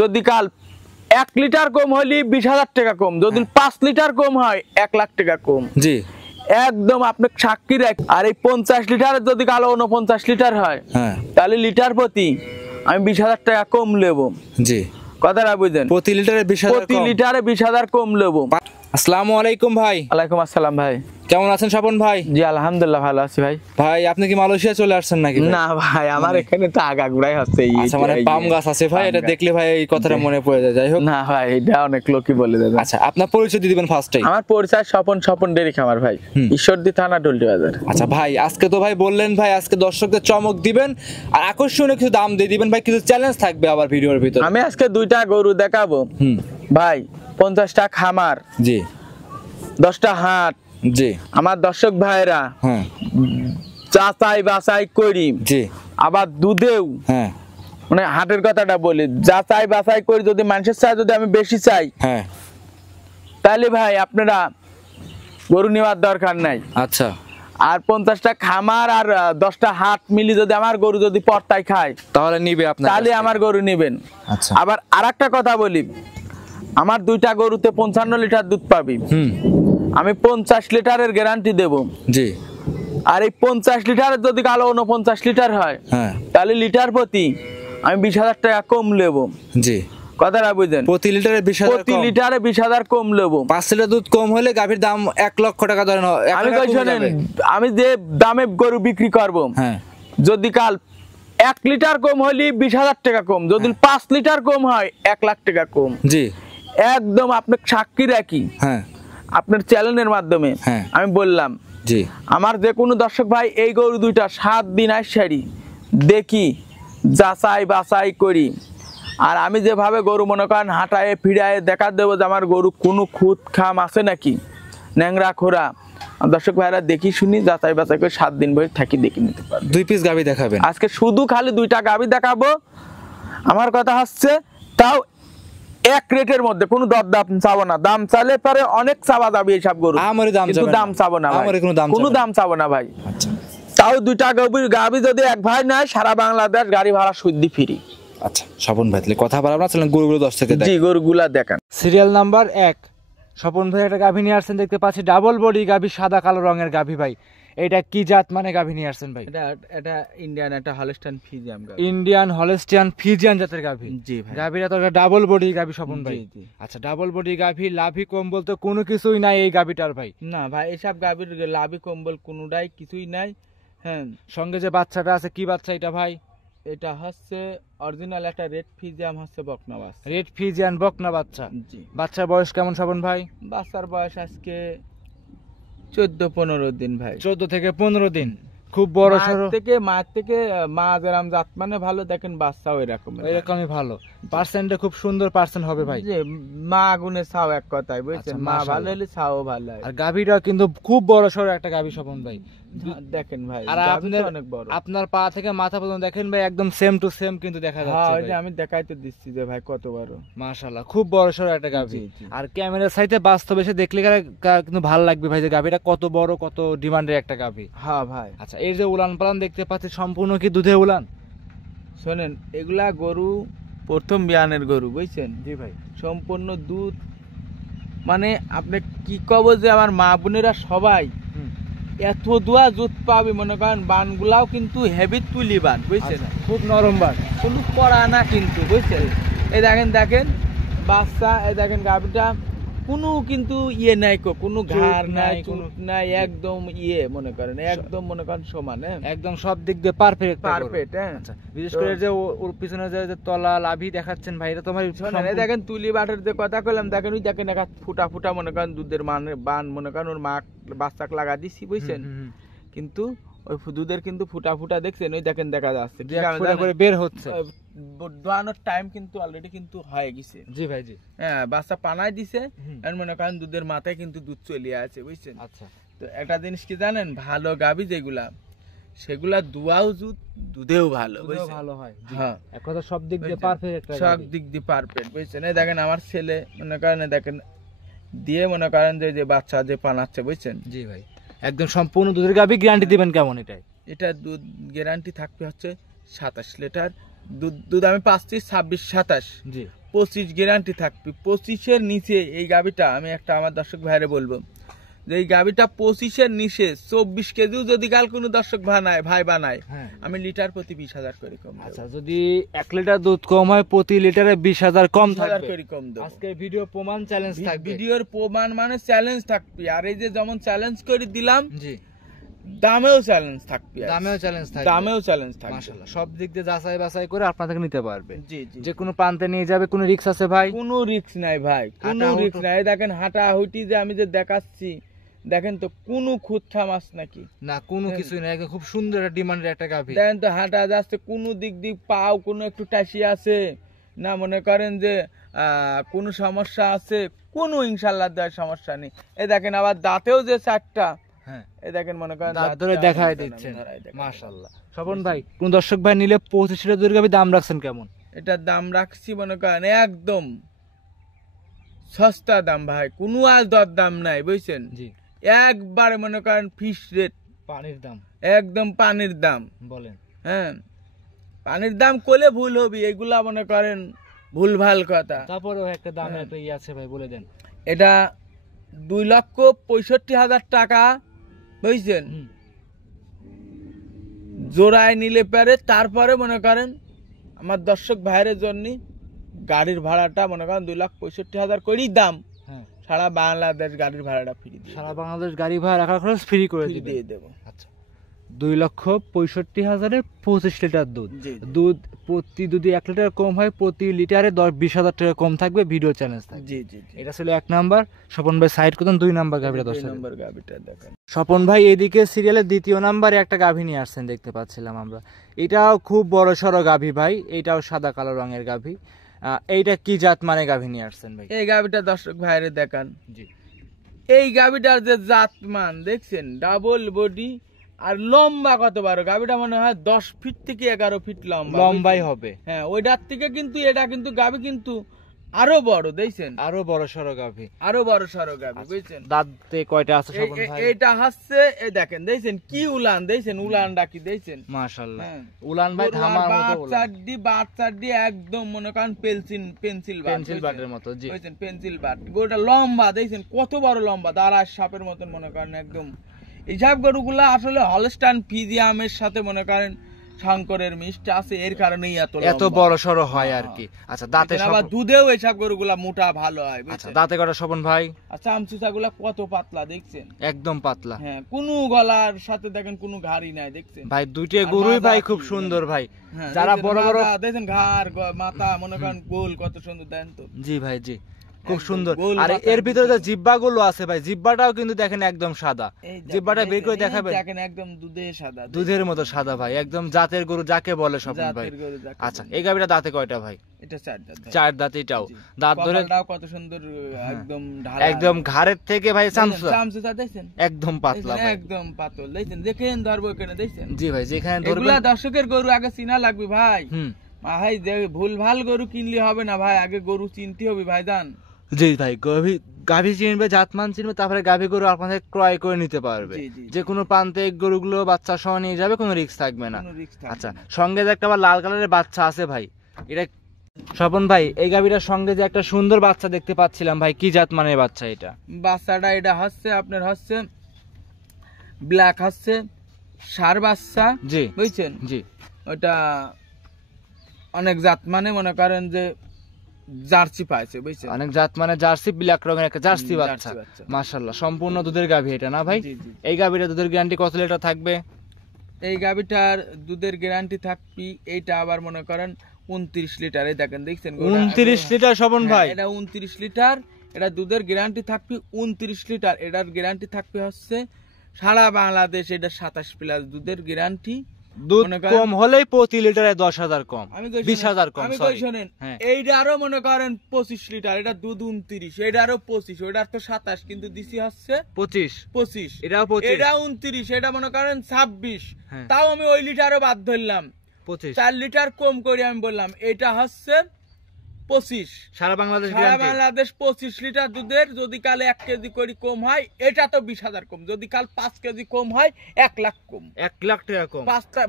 যদি কাল 1 লিটার কম হলে 20,000 টাকা কম, যদি 5 লিটার কম হয় 1 লাখ টাকা কম। জি একদম আপনি সাক্ষী রাখ। আর এই 50 লিটারের যদি কাল 49 লিটার হয়, তাহলে লিটার প্রতি আমি 20,000 টাকা কম নেব। জি কথাটা বুঝেন, প্রতি লিটারে 20,000 কম নেব। আসসালামু আলাইকুম ভাই। ওয়ালাইকুম আসসালাম ভাই, কেমন আছেন স্বপন ভাই? জি আলহামদুলিল্লাহ ভালো আছি ভাই। ভাই আপনি কি মালয়েশিয়া চলে আসছেন নাকি? না ভাই, আমার এখানে তো আগাগুড়াই হচ্ছে। আচ্ছা, মানে পাম গাছ আছে ভাই, এটা দেখলে ভাই এই কথাটা মনে পড়ে যায়। যাই হোক, না ভাই, এটা অনেক লোকই বলে দেবে। আচ্ছা, আপনার পরিচয় দিয়ে দিবেন ফার্স্টেই। আমার পরিচয় স্বপন ডেরি খামার ভাই, ঈশ্বরদী থানা ডলটি বাজার। আচ্ছা ভাই, আজকে তো ভাই বললেন ভাই আজকে দর্শকদের চমক দিবেন আর আকর্ষণীয় কিছু দাম দিয়ে দিবেন ভাই, কিছু চ্যালেঞ্জ থাকবে আবার ভিডিওর ভিতর। আমি আজকে 2টা গরু দেখাবো ভাই, 50টা খামার, জি 10টা হাট। জি আমার দর্শক ভাইরা যাচাই বাছাই করি, জি আবার দুধেও মানে হাটের কথাটা বলি, যাচাই বাছাই করি। যদি মানুষের চাই, যদি আমি বেশি চাই, তাহলে ভাই আপনারা গরু নেওয়ার দরকার নাই। আচ্ছা, আর 50টা খামার আর 10টা হাট মিলি যদি আমার গরু যদি পর্তায় খায়, তাহলে নিবে আপনার, তাহলে আমার গরু নেবেন। আচ্ছা, আবার আরেকটা কথা বলি, আমার 2টা গরুতে 55 লিটার দুধ পাবি, আমি 50 লিটারের গ্যারান্টি দেব। জি আর এই 50 লিটারের যদি কালো 49 লিটার হয়, তাহলে লিটার প্রতি আমি 20,000 টাকা কম নেব। জি কথাটা বুঝেন, প্রতি লিটারে 20,000 কম নেব। 5 লিটার দুধ কম হলে গাভীর দাম 1 লক্ষ টাকা ধরেন। আমি কই শুনেন, আমি যে দামে গরু বিক্রি করব, যদি কাল 1 লিটার কম হলে 20,000 টাকা কম, যদি 5 লিটার কম হয় 1 লাখ টাকা কম। জি একদম আপনি সাক্ষী রাখি, আপনার চ্যানেলের মাধ্যমে আমি বললাম। জি আমার যে কোনো দর্শক ভাই এই গরু 2টা 7 দিন আইসারি দেখি, যাচাই বাছাই করি। আর আমি যেভাবে গরু মনে করেন হাঁটায় ফিরায় দেখা দেবো যে আমার গরু কোনো খুঁত খাম আছে নাকি, ন্যাংরা খোরা, দর্শক ভাইরা দেখি শুনি যাচাই বাছাই করে 7 দিন ভরে থাকি দেখি নিতে পারবে। 2 পিস গাভী দেখাবেন আজকে, শুধু খালি 2টা গাভী দেখাবো। আমার কথা হচ্ছে তাও এক রেটের মধ্যে, কোনো দরদাম চাবো না। দাম চাইলে পরে অনেক চাওয়া যাবে এইসব গরু, কিন্তু দাম চাবো না, কোনো দাম চাবো না ভাই। তাও 2টা গাভী যদি এক ভাই নেয়, সারা বাংলাদেশ গাড়ি ভাড়া শুদ্ধি ফ্রি। আচ্ছা স্বপন ভাই, তাহলে কথা বলা চলেন গরুগুলো 10 থেকে দেখেন। জি গরুগুলা দেখান। সিরিয়াল নাম্বার 1, স্বপন ভাই একটা গাভী নিয়ে আসছেন, দেখতে পাচ্ছি ডাবল বডি গাভী, সাদা কালো রঙের গাভী। ভাই এটা কি জাত মানে গাভী নিয়ে আসছেন ভাই? এটা ইন্ডিয়ান, একটা হলস্টাইন ফ্রিজিয়ান গাভী, ইন্ডিয়ান হলস্টাইন ফ্রিজিয়ান জাতের গাভী। জি ভাই, গাভীটা তো ডাবল বডি গাভী স্বপন ভাই। আচ্ছা, ডাবল বডি গাভী, লাভি কম্বল তো কোনো কিছুই নাই এই গাভীটার ভাই? না ভাই, এসব গাভীর লাভি কম্বল কোনোটাই কিছুই নাই। সঙ্গে যে বাচ্চাটা আছে, কি বাচ্চা এটা ভাই? এটা হচ্ছে অরিজিনাল একটা রেড ফ্রিজিয়ান, হচ্ছে বকনা বাচ্চা, রেড ফ্রিজিয়ান বকনা বাচ্চা। জি বাচ্চার বয়স কেমন স্বপন ভাই? বাচ্চার বয়স আজকে 14-15 দিন ভাই, 14 থেকে 15 দিন। খুব বড় সরো মা থেকে মা যেরকম জাত মানে ভালো, দেখেন বাচ্চাও এরকমই ভালো। পার্সেন্টে খুব সুন্দর পার্সেন্ট হবে ভাই। মা আগুনে ছাও এক কথায়, বুঝছেন? মা ভালো হলে ছাও ভালো হয়। আর গাভীটা কিন্তু খুব বড় সরো একটা গাভী স্বপন ভাই, দেখেন ভাই। আর অনেক বড়, আপনার পা থেকে মাথা পর্যন্ত দেখেন ভাই, একদম সেম টু সেম কিন্তু দেখা যাচ্ছে। আমি দেখাইতে দিচ্ছি যে ভাই কত বড়, মাশাআল্লাহ খুব বড় সরো একটা গাভী। আর ক্যামেরার সাইডে বাস্তবে এসে দেখলে কিন্তু ভালো লাগবে ভাই যে গাভীটা কত বড়, কত ডিমান্ডের একটা গাভী। হ্যাঁ ভাই। আচ্ছা, এই যে উলান পালান দেখতে পাচ্ছি, সম্পূর্ণ কি দুধে উলান? শোনেন, এগুলা গরু প্রথম বিয়ানের গরু, বুঝছেন? জি ভাই, সম্পূর্ণ দুধ। মানে আপনি কি কব যে আমার মা বোনেরা সবাই এত দোয়া দুধ পাবে, মনে করেন বানগুলাও কিন্তু হেভি তুলি বান, বুঝছেন? খুব নরম বান, কোনো কড়া না কিন্তু, বুঝছেন? এই দেখেন বাচ্চা, এই দেখেন গাভীটা কোনো কিন্তু ইয়ে নাই, কোনো ঘাড় নাই, চুট নাই, একদম ইয়ে মনে করেন, একদম মনে করেন সমান, একদম সব দিক দিয়ে পারফেক্ট। আচ্ছা, বিশেষ করে যে ওর পিছনে যে তলা লাভি দেখাচ্ছেন ভাই, এটা তোমার দেখেন তুলি বাটের যে কথা কইলাম, দেখেন ওই দেখেন একটা ফুটা ফুটা মনে করেন দুধের বান, মনে করেন ওর মা বাচ্চাকে লাগা দিছি, বুঝছেন? কিন্তু ওই দুধের কিন্তু ফুটা ফুটা দেখছেন, ওই দেখেন দেখা যাচ্ছে বের হচ্ছে। দোয়ানোর টাইম কিন্তু অলরেডি কিন্তু হয়ে গেছে। জি ভাই, জি। বাচ্চা পানায় দিছে, মনে করেন দুধের মাথায় কিন্তু দুধ চলে আছে, বুঝছেন? আচ্ছা, তো একটা জিনিস কি জানেন, ভালো গাভী যেগুলা, সেগুলা দুয়াও দুধেও ভালো, ভালো হয়। হ্যাঁ, এক কথা সব দিক দিয়ে পারফেক্ট, সব দিক দিয়ে পারফেক্ট, বুঝছেন? এই দেখেন আমার ছেলে মনে করেন, দেখেন দিয়ে মনে করেন যে বাচ্চা যে পানাচ্ছে, বুঝছেন? জি ভাই, একদম সম্পূর্ণ দুধের গাভী। গ্যারান্টি দিবেন কেমন এটাই? এটা দুধ গ্যারান্টি থাকবে হচ্ছে 27 লিটার দুধ আমি পাচ্ছি 26-27, জি 25 গ্যারান্টি থাকবে। 25-এর নিচে এই গাভিটা আমি একটা আমার দর্শক ভাইরে বলবো যে এই গাভিটা 25-এর নিচে 24 কেজিও যদি কাল কোনো দর্শক ভাই বানায়, হ্যাঁ। আমি লিটার প্রতি 20,000 করে কম দেব। আচ্ছা, যদি 1 লিটার দুধ কম হয় প্রতি লিটারে 20,000 কম 20,000 থাকবে। করে কম দেব। আজকে ভিডিও প্রমাণ চ্যালেঞ্জ থাকবে। ভিডিওর প্রমাণ মানে চ্যালেঞ্জ থাকবে, আর এই যে যেমন চ্যালেঞ্জ করে দিলাম জি, দামেও চ্যালেঞ্জ থাকবে। দামেও চ্যালেঞ্জ থাকবে। দামেও চ্যালেঞ্জ থাকবে। মাশাআল্লাহ, সব দিক দিয়ে যাচাই বাছাই করে আপনার থেকে নিতে পারবে। জি জি, যে কোনো প্রান্তে নিয়ে যাবে, কোনো রিস্ক আছে ভাই? কোনো রিস্ক নাই ভাই, কোনো হাঁটাহুটি- রিস্ক নাই। এই দেখেন হাঁটাহুটি যে আমি যে দেখাচ্ছি, দেখেন তো কোনো খুঁতখা মাছ নাকি, না কোনো কিছুই না, একদম খুব সুন্দর একটা ডিমান্ডের একটা গাভী। দেখেন তো হাঁটা যাচ্ছে, কোনো দিক পাও কোনো একটু টাসি আছে না, মনে করেন যে কোনো সমস্যা আছে, কোনো ইনশাল্লাহ দেওয়ার সমস্যা নেই। এই দেখেন আবার দাঁতেও যে 4টা, হ্যাঁ, এই দেখেন মনে করেন দাঁত ধরে দাঁতটা দেখায় আমি দিচ্ছেন। ধরায় দেখাই। মাশাআল্লাহ। স্বপন ভাই, কোন দর্শক ভাই নিলে 25 লিটার দুধের গাভী দাম রাখছেন কেমন? এটার দাম রাখছি মনে করেন একদম সস্তা দাম ভাই, কোনো আর দর দাম নাই, বুঝছেন? জি, একবারে মনে করেন ফিক্স রেট, পানির দাম একদম পানির দাম। বলেন। হ্যাঁ, পানির দাম করলে ভুল হবে, এগুলা মনে করেন ভুলভাল কথা। তারপরেও একটা দামের একটা ইয়ে আছে ভাই, বলে দেন। এটা 2,65,000 টাকা, বুঝছেন? হুম, জোড়ায় নিলে পারে, তারপরে মনে করেন আমার দর্শক ভাইয়ের জন্য গাড়ির ভাড়াটা মনে করেন 2,65,000 করেই দাম। হ্যাঁ, সারা বাংলাদেশ গাড়ির ভাড়াটা ফ্রি দিয়ে সারা বাংলাদেশ গাড়ি ভাড়া রাখার খরচ ফ্রি করে ফ্রি দিবেন। দিয়ে দেবো। আচ্ছা, 2,65,000-এর 25 লিটার দুধ। জি, জি। দুধ প্রতি যদি 1 লিটার কম হয় প্রতি লিটারে 20,000 টাকা কম থাকবে, ভিডিও চ্যালেঞ্জ থাকবে। জি জি জি। এটা ছিল 1 নাম্বার। স্বপন ভাই সাইড করতেন 2 নাম্বার গাভীটা 2 দর্শক। নম্বর গাভিটা দেখেন। স্বপন ভাই এদিকে সিরিয়ালের 2য় নাম্বারে একটা গাভী নিয়ে আসছেন, দেখতে পাচ্ছিলাম আমরা। এটাও খুব বড় সড়ো গাভী ভাই, এটাও সাদা কালো রঙের গাভী। এইটা কি জাত মানে গাভী নিয়ে আসছেন ভাই? এই গাভিটা দর্শক ভাইরে দেখান। জি, এই গাভিটার যে জাতমান দেখছেন, ডাবল বডি, আর লম্বা কত বড় গাভিটা, মনে হয় 10 ফিট থেকে 11 ফিট লম্বা, লম্বাই বুঝছেন? হবে। হ্যাঁ, ওইটার থেকে কিন্তু এটা কিন্তু গাভি কিন্তু আরো বড়, দেখছেন? আরো বড় সড়ো গাভী। আরো বড় সড়ো গাভি, বুঝছেন? দাঁতে কয়টা আছে স্বপন ভাই? এইটা হচ্ছে, এই দেখেন, দেখছেন কি উলান, দেখছেন উলানটা কি, দেখছেন? মাশাআল্লাহ, হ্যাঁ। উলান ভাই ধামার মতো উলান। বাচ্চাডি একদম মনে করেন পেন্সিল বাটের মতো। জি, বুঝছেন? পেন্সিল বাট গরুটা লম্বা, দেখছেন কত বড় লম্বা, দাঁড়ার সাপের মতন মনে করেন একদম। এইসব গরুগুলা আসলে হলস্টাইন ফ্রিজিয়ামের সাথে মনে করেন শঙ্করের মিষ্টি আছে, এর কারণেই এত এত লম্বা। বড় সড়ো হয় আর কি। আচ্ছা, দাঁতে বুঝছেন? আবার দুধেও এইসব গরুগুলা মোটা ভালো হয়, আচ্ছা, বুঝছেন? দাঁতে কটা স্বপন ভাই? আর চামচুচাগুলা কত পাতলা, দেখছেন? একদম পাতলা। হ্যাঁ, কোনো গলার সাথে দেখেন কোনো ঘাড়ি নাই, দেখছেন? ভাই দুইটা আর গরুই মাজা ভাই কি, খুব সুন্দর ভাই। হ্যাঁ, যারা দেখছেন বড় বড়, মাজা, দেখছেন ঘাড় মাথা মনে করেন গোল, কত সুন্দর দেন তো। জি ভাই জি, খুব একদম সুন্দর। গোল আর মাথার এর ভিতরে যে ভিতরে। জিব্বা গুলো আছে ভাই, জিব্বাটাও কিন্তু দেখেন একদম সাদা। এই দেখেন, জিব্বাটা বের করে এই দেখাবেন, দেখেন একদম দুধে সাদা, দুধের মতো সাদা ভাই, একদম জাতের গরু যাকে বলে স্বপন ভাই। জাতের গরু যাকে আচ্ছা, বলে। এই গাভীটা দাঁতে কয়টা ভাই? এটা 4 দাঁত ভাই। 4 দাঁত। এটাও জি। দাঁত ধরে কপালটাও কত সুন্দর, একদম ঢালা, একদম ঘাড়ের থেকে ভাই চামচা চামচুচা, দেখছেন? একদম পাতলা দেখছেন? ভাই। একদম পাতল, দেখছেন? দেখেন ধরবো এখানে, দেখছেন? জি ভাই, যেখানে এগুলা ধরবেন। দর্শকের গরু আগে চিনা লাগবে ভাই। হুম, ভাই ভুল ভাল গরু কিনলে হবে না ভাই, আগে গরু চিনতে হবে ভাইজান। জি ভাই, গাভী চিনবে, জাতমান চিনবে, তারপরে গাভী গরু আপনাদের ক্রয় করে নিতে পারবে। জি, জি, জি। যে কোনো প্রান্তে এই গরুগুলো বাচ্চা সহ নিয়ে যাবে, কোনো রিস্ক থাকবে না। কোনো রিস্ক থাকবে আচ্ছা, না। সঙ্গে যে একটা আবার লাল কালারের বাচ্চা আছে ভাই, এটা স্বপন ভাই এই গাভীটার সঙ্গে যে একটা সুন্দর বাচ্চা দেখতে পাচ্ছিলাম ভাই, কি জাত মানের বাচ্চা এটা? বাচ্চাটা এটা হচ্ছে আপনার হচ্ছে ব্ল্যাক, হচ্ছে সার বাচ্চা, জি বুঝছেন? জি, ওটা অনেক জাত মানে মনে করেন যে জার্সি পাইছে, বুঝছেন? অনেক জাত মানে জার্সি, ব্ল্যাক রঙের একটা জার্সি বাচ্চা। জার্সি বাচ্চা। মাশাআল্লাহ, সম্পূর্ণ দুধের গাভী এটা না ভাই? জি, জি। এই গাভীটা দুধের গ্যারান্টি কত লিটার থাকবে? এই গাভিটার দুধের গ্যারান্টি থাকবি, এইটা আবার মনে করেন 29 লিটার। এই দেখেন, দেখছেন? 29 লিটার স্বপন ভাই? এটা 29 লিটার, এটা দুধের গ্যারান্টি থাকবে 29 লিটার। এটার গ্যারান্টি থাকবে হচ্ছে সারা বাংলাদেশ এটা 27 প্লাস দুধের গ্যারান্টি। দুধ মনে করেন- কম হলেই প্রতি লিটারে 10,000 কম, আমি কই 20,000 কম। আমি কই sorry। শোনেন, হ্যাঁ। এইটারও মনে করেন 25 লিটার, এটা দুধ 29, এটারও 25, ওটার তো 27, কিন্তু দিছি হচ্ছে 25, 25, এটাও 25, এটা 29, এটা মনে করেন 26। হ্যাঁ। তাও আমি ওই লিটারও বাদ ধরলাম, 25। 4 লিটার কম করে আমি বললাম এটা হচ্ছে 25 সারা বাংলাদেশ সারা গ্যারান্টি। বাংলাদেশ 25 লিটার দুধের যদি কাল 1 কেজি করে কম হয় এটা তো 20,000 কম, যদি কাল 5 কেজি কম হয় 1 লাখ কম, 1 লাখ টাকা কম।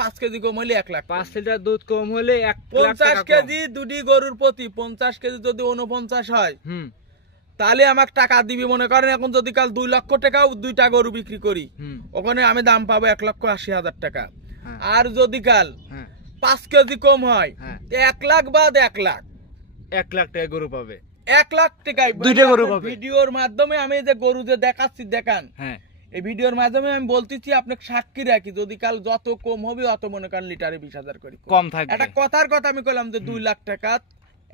5 কেজি কম হলে 1 লাখ, 5 লিটার দুধ কম হলে 1 লাখ 50 টাকা কম। কেজি দুটি গরুর প্রতি 50 কেজি যদি 49 হয় হুম তাহলে আমাকে টাকা দিবি। মনে করেন এখন যদি কাল 2 লক্ষ টাকাও দুইটা গরু বিক্রি করি হুম ওখানে আমি দাম পাবো 1,80,000 টাকা। হ্যাঁ। আর যদি কাল হ্যাঁ 5 কেজি কম হয় হ্যাঁ 1 লাখ বাদ 1 লাখ, 1 লাখ টাকা গরু পাবে। 1 লাখ টাকায় দুইটা গরু পাবে। ভিডিওর মাধ্যমে আমি যে গরু যে দেখাচ্ছি দেখান, হ্যাঁ এই ভিডিওর মাধ্যমে আমি বলতেছি আপনাকে সাক্ষী রাখি যদি কাল যত কম হবে অত মনে করেন লিটারে 20,000 করে কম থাকবে। একটা কথার কথা আমি কইলাম যে 2 লাখ টাকা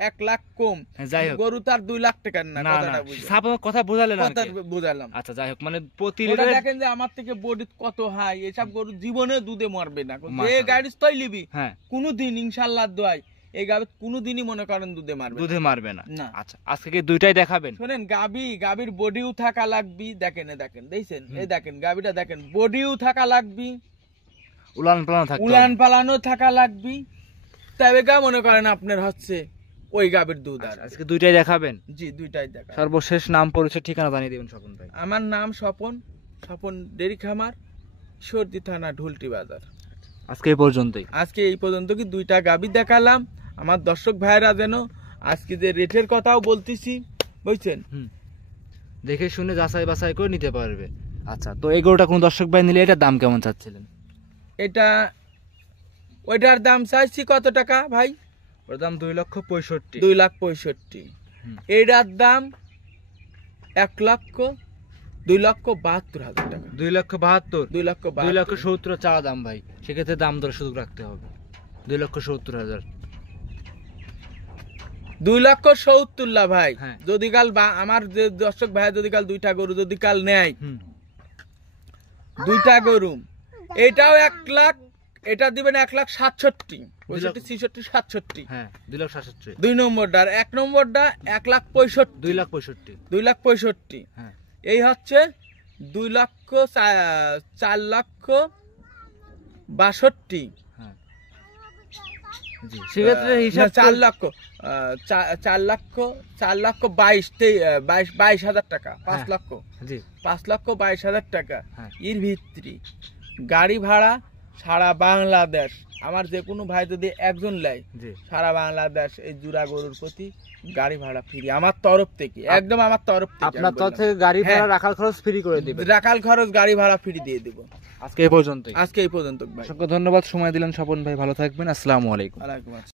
1 লাখ কম, যাই হোক। গরু তার 2 লাখ টাকার না, না না কথাটা বুঝে সাপ কথা বোঝালেন আর কথা কি। বুঝালাম। আচ্ছা যাই হোক, মানে প্রতি ওটা লিটারে দেখেন যে আমার থেকে বডি কত হাই, এসব গরু জীবনে দুধে মরবে না, যে মাশাআল্লাহ। গাড়ি তৈ লিবি হ্যাঁ কোনোদিন ইনশাআল্লাহ দোয়াই এই গাবি কোনোদিনই মনে করেন দুধে মারবে না। দুধে মারবে না। না। আচ্ছা আজকে কি দুইটাই দেখাবেন? শোনেন গাবির বডিও থাকা লাগবি, দেখেন দেখছেন এই দেখেন গাবিটা দেখেন বডিও থাকা লাগবি, উলান পালান থাকতে উলান হবে। পালানো থাকা লাগবি, তবে গা মনে করেন আপনার হচ্ছে ওই গাবির দুধ। আর আজকে দুইটাই দেখাবেন? জি দুইটাই দেখা। সর্বশেষ নাম পরিচয় ঠিকানা জানিয়ে দিবেন স্বপন ভাই। আমার নাম স্বপন ডেরি খামার, সর্দি থানা, ঢুলটি বাজার। আজকে এই পর্যন্তই। আজকে এই পর্যন্ত কি দুইটা গাবি দেখালাম। আমার দর্শক ভাইরা যেন আজকে যে রেটের কথাও বলতেছি বুঝছেন, দেখে শুনে যাচাই বাছাই করে নিতে পারবে। আচ্ছা তো এই গরুটা কোন দর্শক ভাই নিলে এটার দাম কেমন চাচ্ছিলেন? এটা ওইটার দাম চাইছি কত টাকা ভাই? ওর দাম 2,65,000। 2,65,000। এটার দাম 2,72,000 টাকা। 2,72,000। 2,72,000। 2,70,000 চাওয়া দাম ভাই, সেক্ষেত্রে দাম দর সুযোগ রাখতে হবে। 2,70,000। 2,70,000 ভাই। হ্যাঁ। যদি কাল আমার যে দর্শক ভাই যদি কাল দুইটা গরু যদি কাল নেয়, দুইটা গরু এটাও 1 লাখ, এটা দিবেন 1,67,000, 65, 66, 67। হ্যাঁ 2,67,000। 2 নম্বরটা, আর 1 নম্বরটা 1,65,000। 2,65,000। 2,65,000। হ্যাঁ এই হচ্ছে 4,62,000। হ্যাঁ জি, সেক্ষেত্রে হিসাব 4,22,000 টাকা, 5 হ্যাঁ। লক্ষ, জি 5,22,000 টাকা। হ্যাঁ। এর ভিতরে গাড়ি ভাড়া সারা বাংলাদেশ, আমার যে কোনো ভাই যদি একজন লাই জি সারা বাংলাদেশ এই জুরা গরুর প্রতি গাড়ি ভাড়া ফ্রি আমার তরফ থেকে, একদম আমার তরফ থেকে। আপনার আমি তরফ বললাম। থেকে গাড়ি ভাড়া হ্যাঁ। রাখার খরচ ফ্রি করে দিবেন। রাখাল খরচ গাড়ি ভাড়া ফ্রি দিয়ে দেবো। আজকে এই পর্যন্তই। আজকে এই পর্যন্ত ভাই। অসংখ্য ধন্যবাদ সময় দিলেন স্বপন ভাই, ভালো থাকবেন। আসসালামু আলাইকুম। ওয়ালাইকুম আসসালাম।